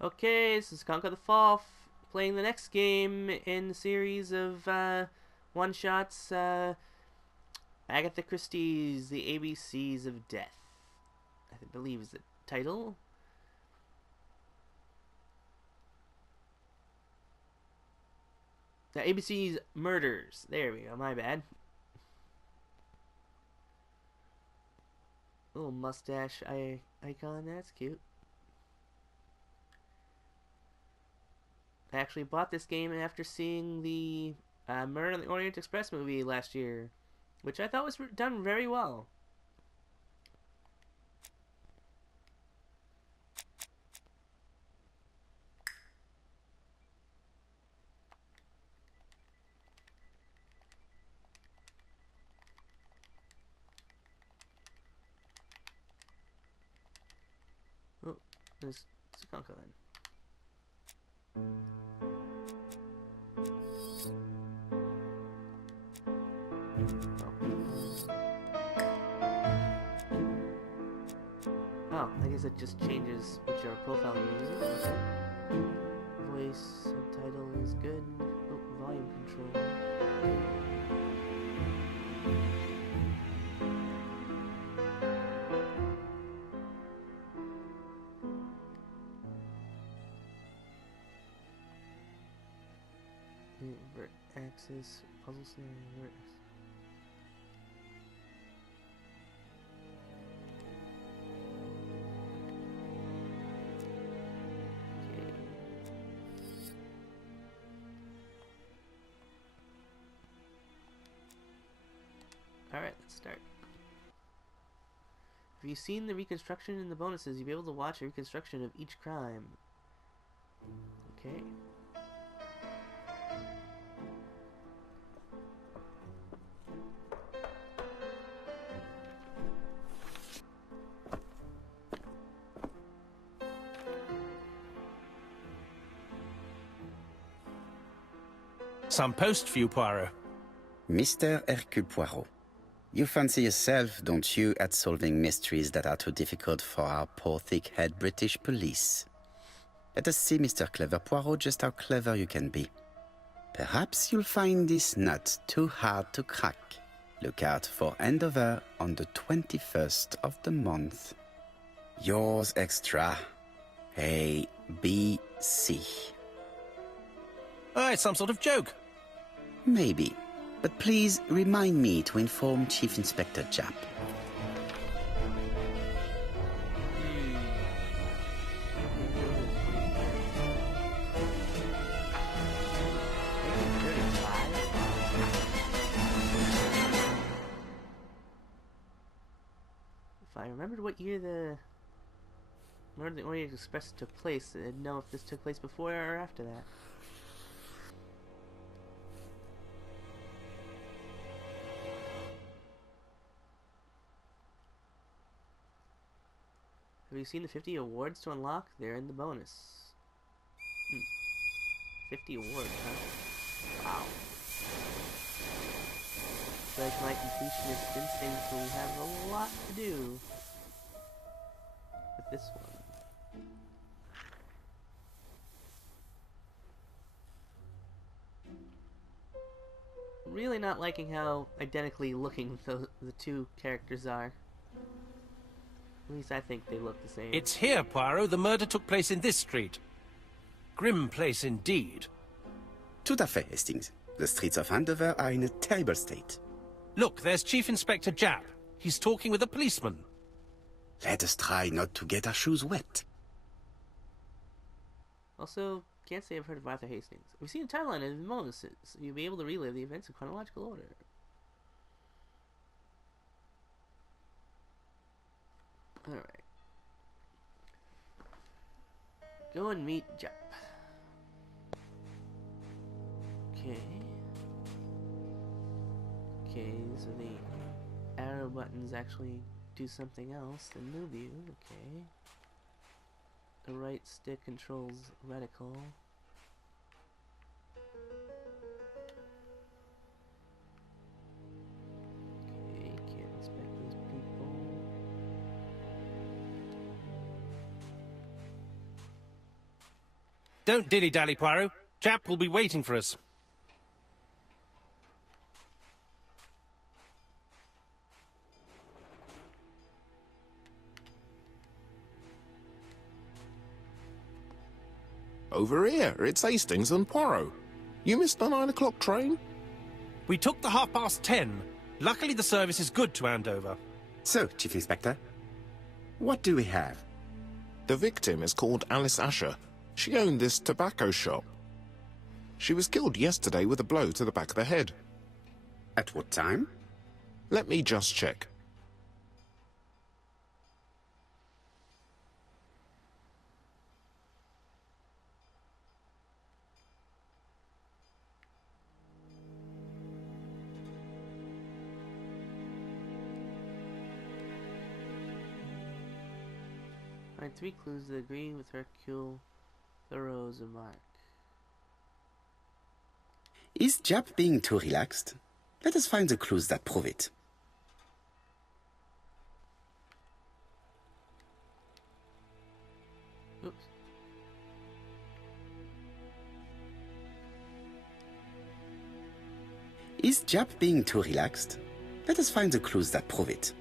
Okay, this is Tsukonko the Fall, playing the next game in the series of one-shots, Agatha Christie's The ABCs of Death. I believe is the title. The ABC's Murders. There we go, my bad. Little mustache icon, that's cute. I actually bought this game after seeing the Murder on the Orient Express movie last year, which I thought was done very well. Oh, there's Tsukonko then. Oh, I guess it just changes whichever profile you're using. Okay. Voice, subtitle is good. Oh, volume control. Invert axis, puzzle scenario, Alright, let's start. Have you seen the reconstruction in the bonuses? You'll be able to watch a reconstruction of each crime. Okay. Some post for you, Poirot. Mr. Hercule Poirot, you fancy yourself, don't you, at solving mysteries that are too difficult for our poor thick-head British police? Let us see, Mr. Clever Poirot, just how clever you can be. Perhaps you'll find this nut too hard to crack. Look out for handover on the 21st of the month. Yours extra, A, B, C. Oh, it's some sort of joke. Maybe. But please remind me to inform Chief Inspector Japp. If I remembered what year the Murder on the Orient Express took place, I'd know if this took place before or after that. Have you seen the 50 awards to unlock? They're in the bonus. 50 awards, huh? Wow. I feel like my completionist instincts will have a lot to do with this one. Really not liking how identically looking the two characters are. At least I think they look the same. It's here, Poirot. The murder took place in this street. Grim place indeed. Tout à fait, Hastings. The streets of Andover are in a terrible state. Look, there's Chief Inspector Japp. He's talking with a policeman. Let us try not to get our shoes wet. Also, can't say I've heard of Arthur Hastings. We've seen a timeline of the bonuses. You'll be able to relive the events in chronological order. Alright. Go and meet Japp. Okay. Okay, so the arrow buttons actually do something else than move you. Okay. The right stick controls reticle. Okay, can't inspect those people. Don't dilly-dally, Poirot. Chap will be waiting for us. Over here, it's Hastings and Poirot. You missed the 9 o'clock train? We took the 10:30. Luckily, the service is good to Andover. So, Chief Inspector, what do we have? The victim is called Alice Asher. She owned this tobacco shop. She was killed yesterday with a blow to the back of the head. At what time? Let me just check. Find 3 clues that agree with Hercule Poirot's remark. Is Jap being too relaxed? Let us find the clues that prove it. Oops. Is Jap being too relaxed? Let us find the clues that prove it.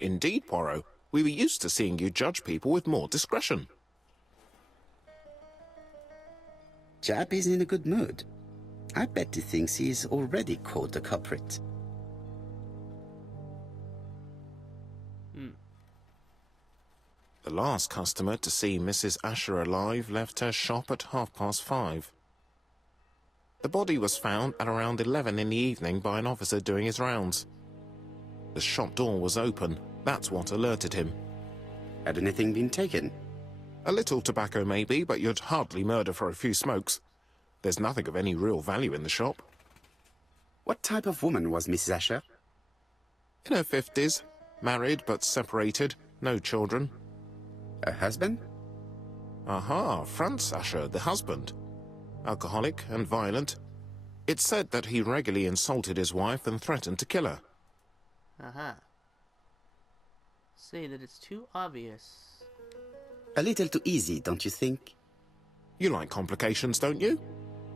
Indeed, Poirot. We were used to seeing you judge people with more discretion. Jap is in a good mood. I bet he thinks he's already caught the culprit. The last customer to see Mrs. Asher alive left her shop at 5:30. The body was found at around 11 in the evening by an officer doing his rounds. The shop door was open. That's what alerted him. Had anything been taken? A little tobacco maybe, but you'd hardly murder for a few smokes. There's nothing of any real value in the shop. What type of woman was Mrs. Asher? In her 50s, married but separated, no children. Her husband? Aha, Franz Asher, the husband. Alcoholic and violent. It's said that he regularly insulted his wife and threatened to kill her. Aha. Say that it's too obvious. A little too easy, don't you think? You like complications, don't you?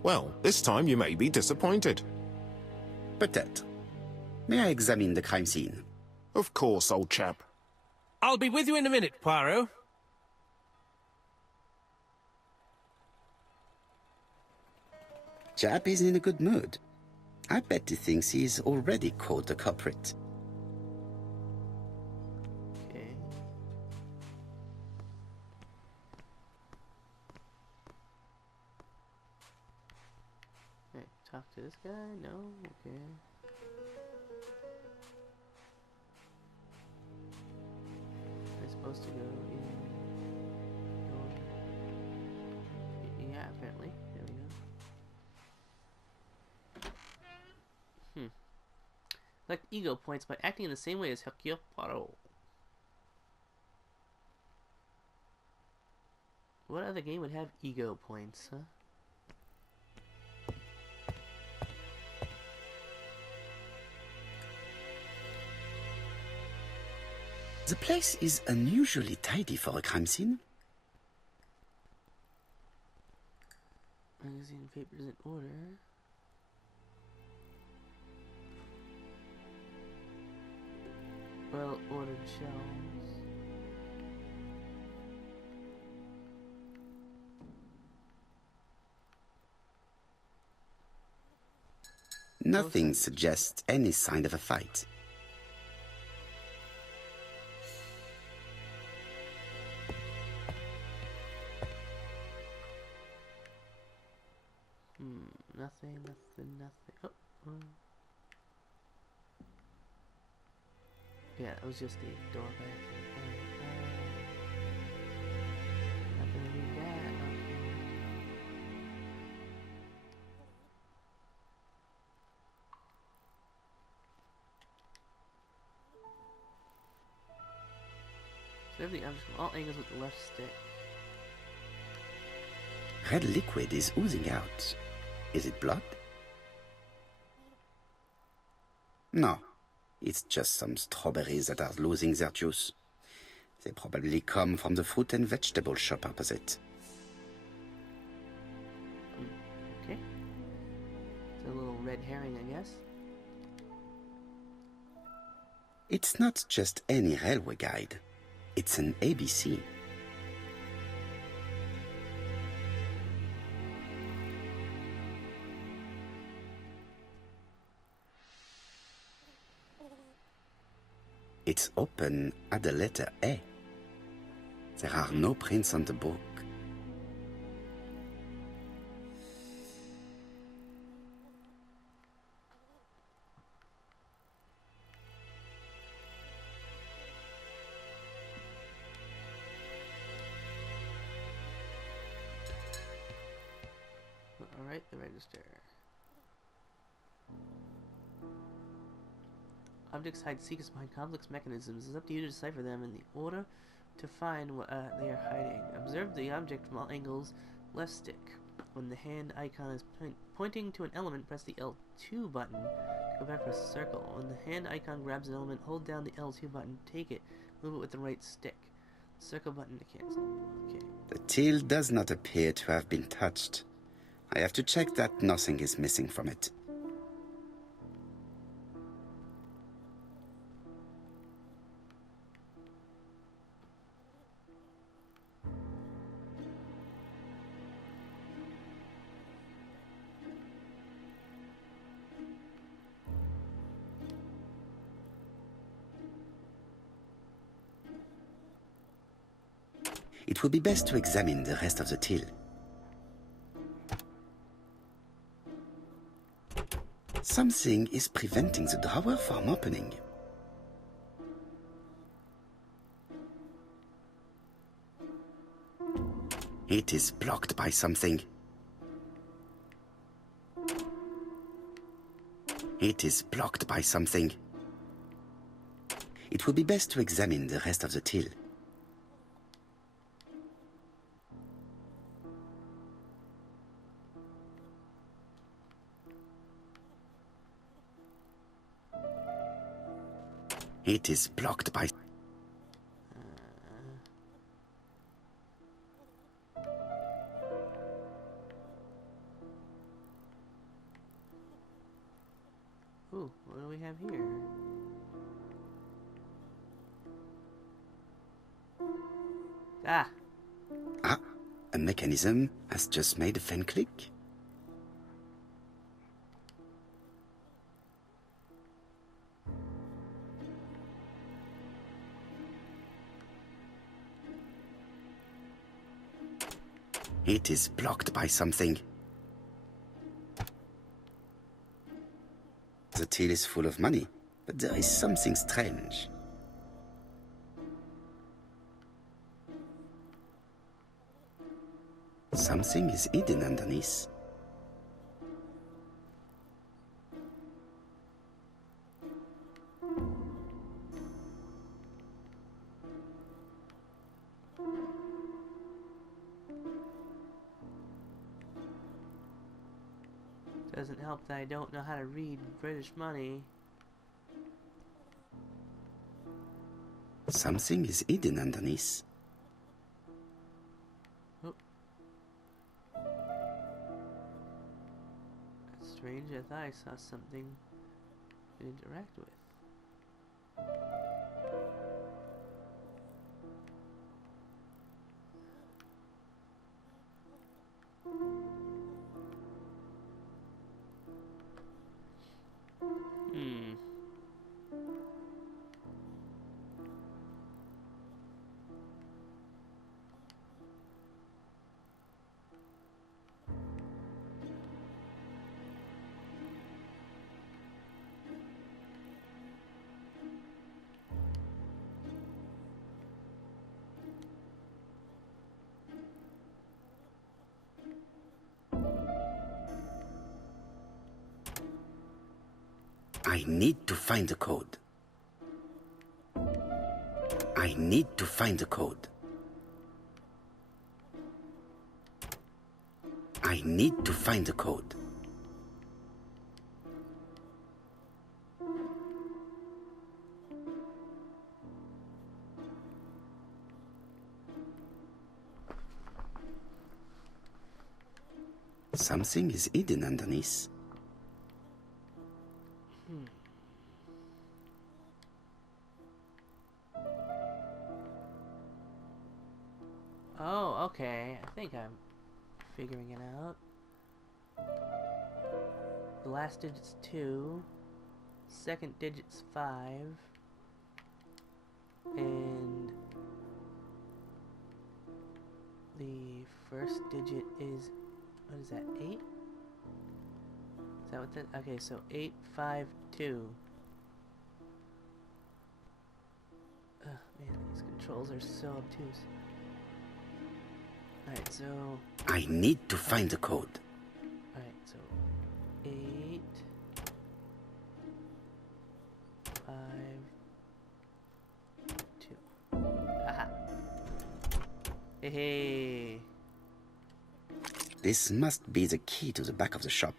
Well, this time you may be disappointed. Peut-être. May I examine the crime scene? Of course, old chap. I'll be with you in a minute, Poirot. Jap is in a good mood. I bet he thinks he's already caught the culprit. Okay. Hey, talk to this guy? No? Okay. Am I supposed to go in? Yeah, apparently. There we go. Collect ego points by acting in the same way as Hercule Poirot. What other game would have ego points, huh? The place is unusually tidy for a crime scene. Magazine papers in order. Well-ordered shelves. Nothing suggests any sign of a fight. Nothing. Oh. Yeah, it was just the door by accident. Not gonna read that. Okay. Observe the object from all angles with the left stick. Red liquid is oozing out. Is it blood? No. It's just some strawberries that are losing their juice. They probably come from the fruit and vegetable shop opposite. Okay. It's a little red herring, I guess. It's not just any railway guide. It's an ABC. It's open at the letter A. There are no prints on the book. Alright, the register. Objects hide secrets behind complex mechanisms. It's up to you to decipher them in the order to find what they are hiding. Observe the object from all angles. Left stick. When the hand icon is pointing to an element, press the L2 button to go back for a circle. When the hand icon grabs an element, hold down the L2 button, take it, move it with the right stick. Circle button to cancel. Okay. The till does not appear to have been touched. I have to check that nothing is missing from it. It would be best to examine the rest of the till. Something is preventing the drawer from opening. It is blocked by something. It is blocked by something. It would be best to examine the rest of the till. It is blocked by... Ooh, what do we have here? Ah! Ah, a mechanism has just made a faint click. It is blocked by something. The till is full of money, but there is something strange. Something is hidden underneath. Doesn't help that I don't know how to read British money. Something is hidden underneath. Oh. That's strange. I thought I saw something to interact with. I need to find the code. I need to find the code. I need to find the code. Something is hidden underneath. Oh, okay. I think I'm figuring it out. The last digit's 2. Second digit's 5. And the first digit is, what is that, 8? Is that what that, okay, so 852. Ugh, man, these controls are so obtuse. Alright, so... I need to find the code. Alright, so 8, 5, 2. Aha! Hey! This must be the key to the back of the shop.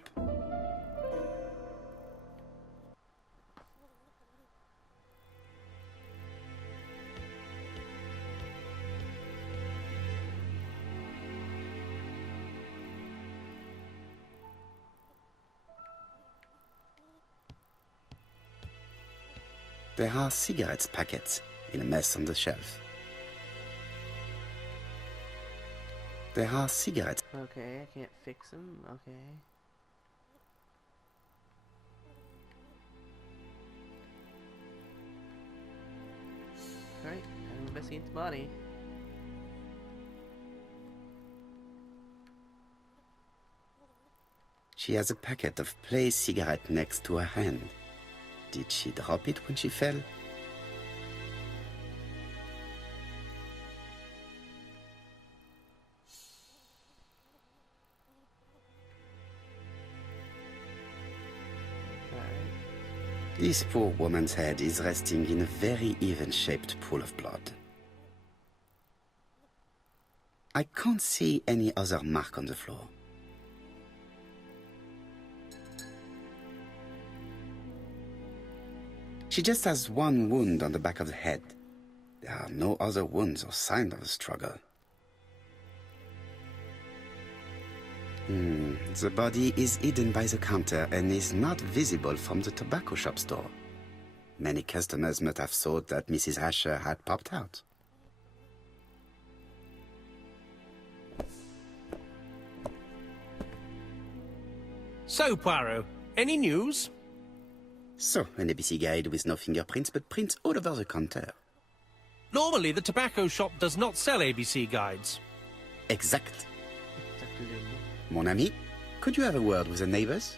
There are cigarettes packets in a mess on the shelf. There are cigarettes. Okay, I can't fix them. Okay. Alright, I'm investigating the body. She has a packet of play cigarette next to her hand. Did she drop it when she fell? This poor woman's head is resting in a very even-shaped pool of blood. I can't see any other mark on the floor. She just has one wound on the back of the head. There are no other wounds or signs of a struggle. The body is hidden by the counter and is not visible from the tobacco shop store. Many customers must have thought that Mrs. Asher had popped out. So, Poirot, any news? So, an ABC guide with no fingerprints but prints all over the counter. Normally, the tobacco shop does not sell ABC guides. Exact. Mon ami, could you have a word with the neighbors?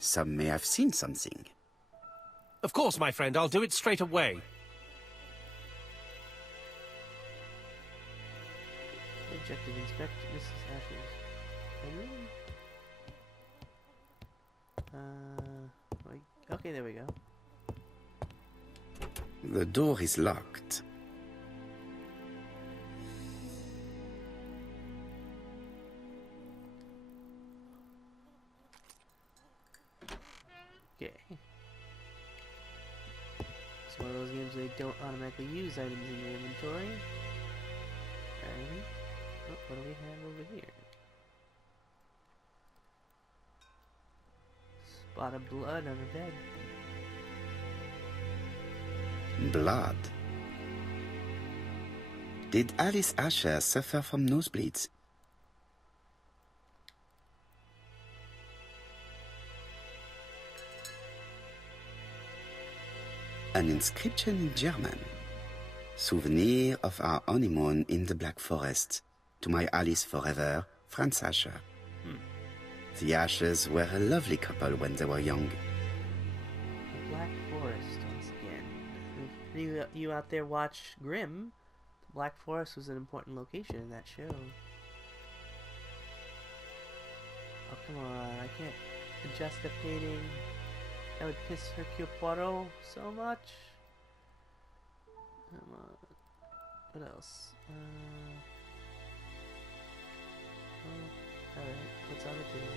Some may have seen something. Of course, my friend, I'll do it straight away. Objective inspect Mrs. Asher's bedroom. Okay, there we go. The door is locked. Okay. It's one of those games they don't automatically use items in your inventory. Alright. Oh, what do we have over here? Spot of blood on her bed. Blood. Did Alice Asher suffer from nosebleeds? An inscription in German. Souvenir of our honeymoon in the Black Forest. To my Alice forever, Franz Asher. The Ashers were a lovely couple when they were young. The Black Forest, once again. If you out there watch Grimm, the Black Forest was an important location in that show. Oh, come on, I can't adjust the painting. That would piss Hercule Poirot so much. Come on. What else? Oh, alright. What's on the table?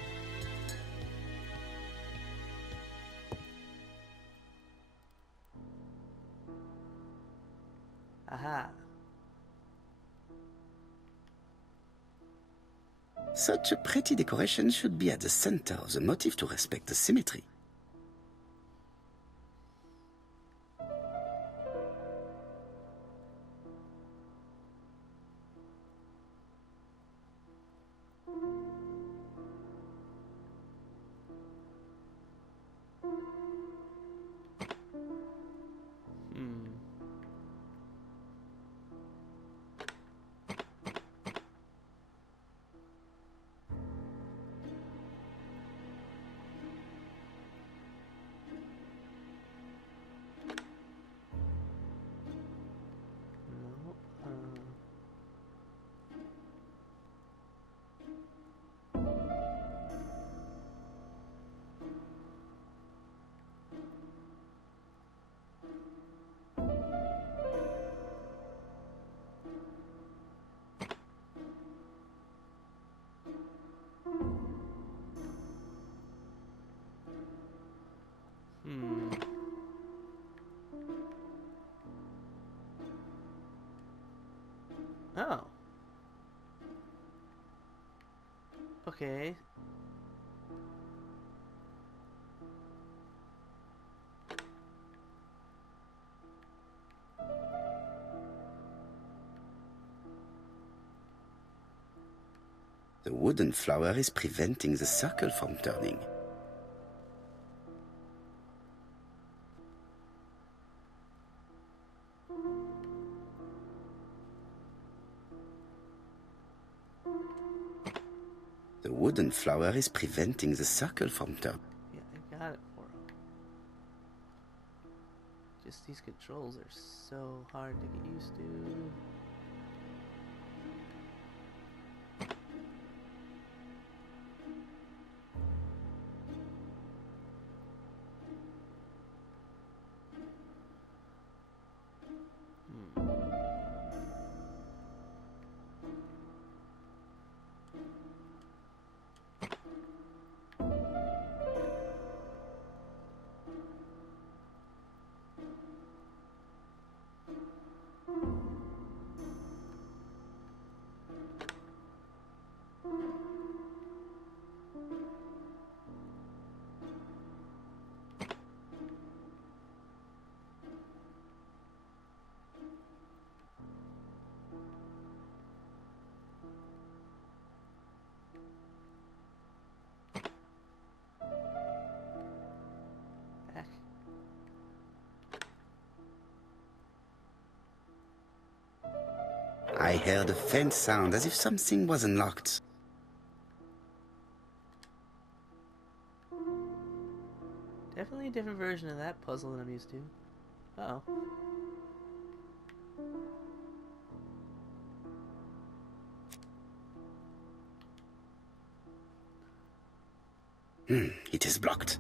Aha. Such a pretty decoration should be at the center of the motif to respect the symmetry. Oh. Okay. The wooden flower is preventing the circle from turning. The wooden flower is preventing the circle from turning. Yeah, I got it for him. Just these controls are so hard to get used to. I heard a faint sound as if something was unlocked. Definitely a different version of that puzzle than I'm used to. Uh-oh. It is blocked.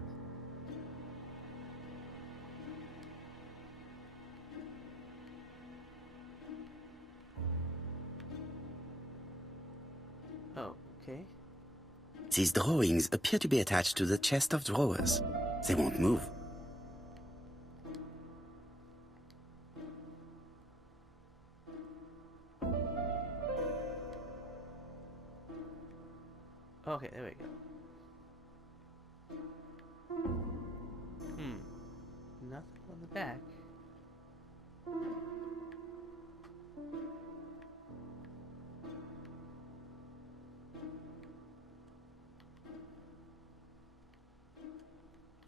Oh, okay. These drawings appear to be attached to the chest of drawers. They won't move. Okay, there we go. Nothing on the back.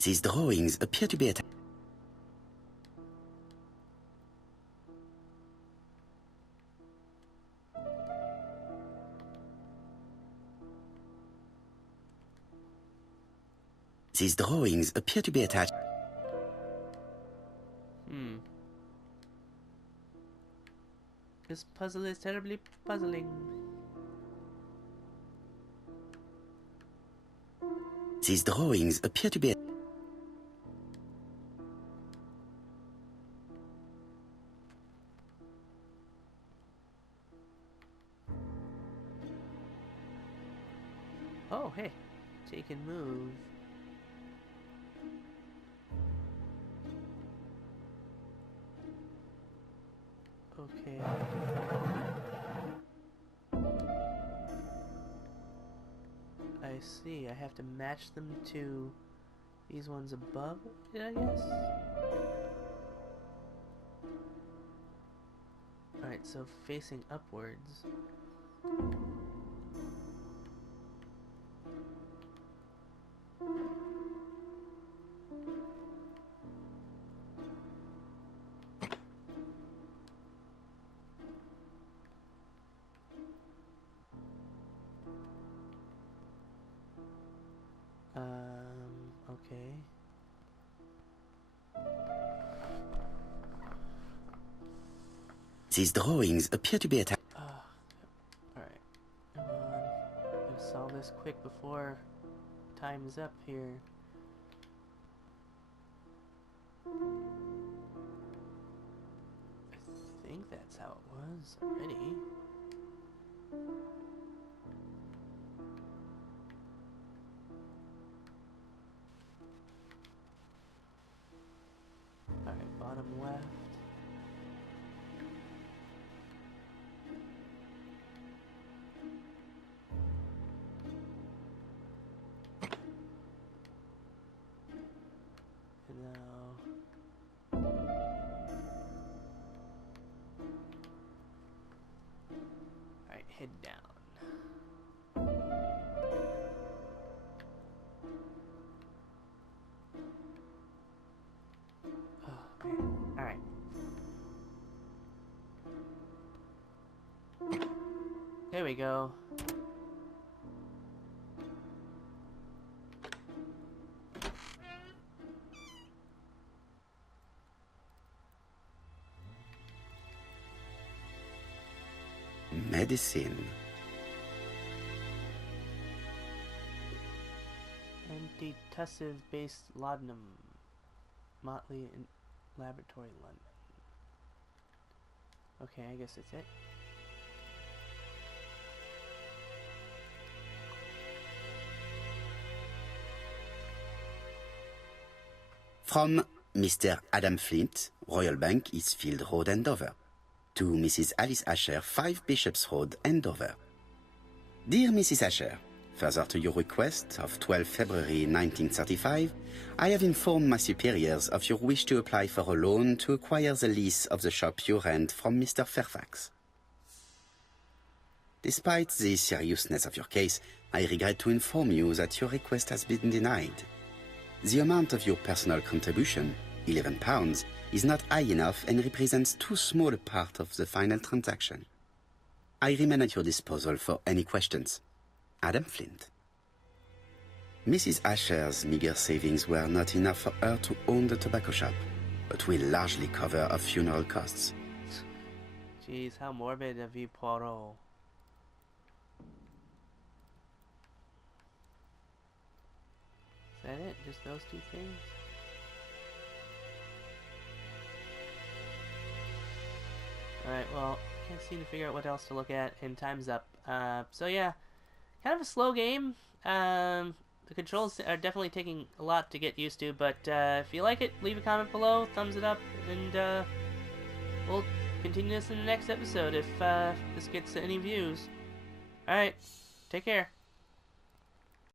These drawings appear to be attached. These drawings appear to be attached. This puzzle is terribly puzzling. These drawings appear to be. Oh, hey. Take and move. Okay. I see. I have to match them to these ones above it, I guess? Alright, so facing upwards. Okay. These drawings appear to be Alright. Come on. Gotta solve this quick before time is up here. I think that's how it was already. Alright, bottom left. And now... Alright, head down. Oh, man. Alright. There we go. medicine. Antitussive-based laudanum. Motley Laboratory, London. Okay, I guess that's it. From Mr. Adam Flint, Royal Bank, Eastfield Road, Andover. To Mrs. Alice Asher, 5 Bishops Road, Andover. Dear Mrs. Asher, further to your request of 12 February 1935, I have informed my superiors of your wish to apply for a loan to acquire the lease of the shop you rent from Mr. Fairfax. Despite the seriousness of your case, I regret to inform you that your request has been denied. The amount of your personal contribution, £11, is not high enough and represents too small a part of the final transaction. I remain at your disposal for any questions. Adam Flint. Mrs. Asher's meager savings were not enough for her to own the tobacco shop, but will largely cover her funeral costs. Jeez, how morbid of you, Poirot. Is that it? Just those two things? Alright, well, can't seem to figure out what else to look at, and time's up. So yeah, kind of a slow game. The controls are definitely taking a lot to get used to, but if you like it, leave a comment below, thumbs it up, and we'll continue this in the next episode if this gets any views. Alright, take care.